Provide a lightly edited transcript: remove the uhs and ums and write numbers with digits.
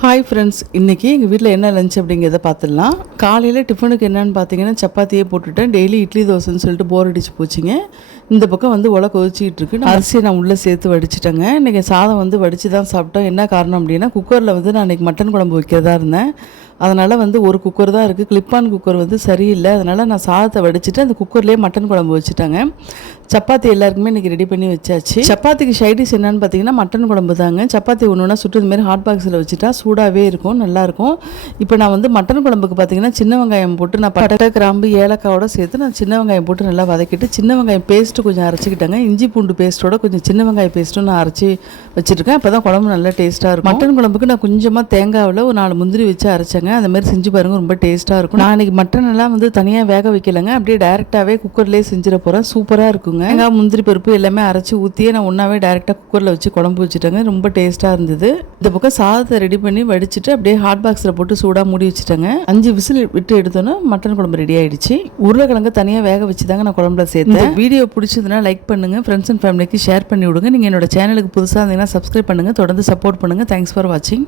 Hi friends, இன்றைக்கி எங்கள் வீட்டில் என்ன லஞ்ச் அப்படிங்கிறத பார்த்துடலாம். காலையில் டிஃபனுக்கு என்னென்னு பார்த்தீங்கன்னா சப்பாத்தியே போட்டுவிட்டேன். டெய்லி இட்லி தோசைன்னு சொல்லிட்டு போர் அடிச்சு போச்சுங்க. இந்த பக்கம் வந்து உலை கொதிச்சிக்கிட்டு இருக்கு. அரிசியை நான் உள்ளே சேர்த்து வடிச்சிட்டேங்க. இன்றைக்கி சாதம் வந்து வடித்து தான் சாப்பிட்டோம். என்ன காரணம் அப்படின்னா குக்கரில் வந்து நான் இன்றைக்கி மட்டன் குழம்பு வைக்கிறதா இருந்தேன். அதனால் வந்து ஒரு குக்கர் தான் இருக்குது. கிளிப்பான் குக்கர் வந்து சரியில்லை. அதனால் நான் சாதத்தை வடிச்சிட்டு அந்த குக்கர்லேயே மட்டன் குழம்பு வச்சுட்டாங்க. சப்பாத்தி எல்லாருக்குமே இன்றைக்கி ரெடி பண்ணி வச்சாச்சு. சப்பாத்திக்கு சைடிஷ் என்னன்னு பார்த்தீங்கன்னா மட்டன் குழம்பு தாங்க. சப்பாத்தி ஒன்று ஒன்றா சுட்டு இதுமாரி ஹாட் பாக்ஸில் வச்சுட்டா சூடாகவே இருக்கும், நல்லாயிருக்கும். இப்போ நான் வந்து மட்டன் குழம்புக்கு பார்த்தீங்கன்னா சின்ன வெங்காயம் போட்டு நான் பட்டை கிராம்பு ஏலக்காவோட சேர்த்து நான் சின்ன வெங்காயம் போட்டு நல்லா வதக்கிட்டு சின்ன வெங்காயம் பேஸ்ட்டு கொஞ்சம் அரைச்சிக்கிட்டாங்க. இஞ்சி பூண்டு பேஸ்ட்டோட கொஞ்சம் சின்ன வெங்காயம் பேஸ்ட்டும் நான் அரைச்சி வச்சுருக்கேன். அப்போ தான் குழம்பு நல்லா டேஸ்ட்டாக இருக்கும். மட்டன் குழம்புக்கு நான் கொஞ்சமாக தேங்காவில் ஒரு 4 முந்திரி வச்சு அரைச்சேங்க. அந்த மாதிரி செஞ்சு பாருங்கள், ரொம்ப டேஸ்ட்டாக இருக்கும். நான் இன்றைக்கி மட்டன் எல்லாம் வந்து தனியாக வேக வைக்கலைங்க, அப்படியே டேரெக்டாகவே குக்கர்லேயே செஞ்சிட போகிறேன். சூப்பராக இருக்குங்க. வெங்காயம் முந்திரி பருப்பு எல்லாமே அரைச்சி ஊற்றியே நான் ஒன்றாவே டேரெக்டாக குக்கரில் வச்சு குழம்பு வச்சுட்டேங்க. ரொம்ப டேஸ்ட்டாக இருந்தது. இந்த பக்கம் சாதத்தை ரெடி பண்ணி வடிச்சிட்டு அப்படியே ஹாட் பாக்ஸில் போட்டு சூடாக மூடி வச்சுட்டேங்க. 5 விசில் விட்டு எடுத்தோன்னா மட்டன் குழம்பு ரெடி ஆகிடுச்சு. உருளைக்கிழங்கு தனியாக வேக வச்சு தாங்க நான் குழம்புல சேர்த்தேன். வீடியோ பிடிச்சதுன்னா லைக் பண்ணுங்கள், ஃப்ரெண்ட்ஸ் அண்ட் ஃபேமிலிக்கு ஷேர் பண்ணி விடுங்க. நீங்கள் என்னோட சேனலுக்கு புதுசாக இருந்தீங்கன்னா சப்ஸ்கிரைப் பண்ணுங்கள், தொடர்ந்து சப்போர்ட் பண்ணுங்கள். தேங்க்ஸ் ஃபார் வாட்சிங்.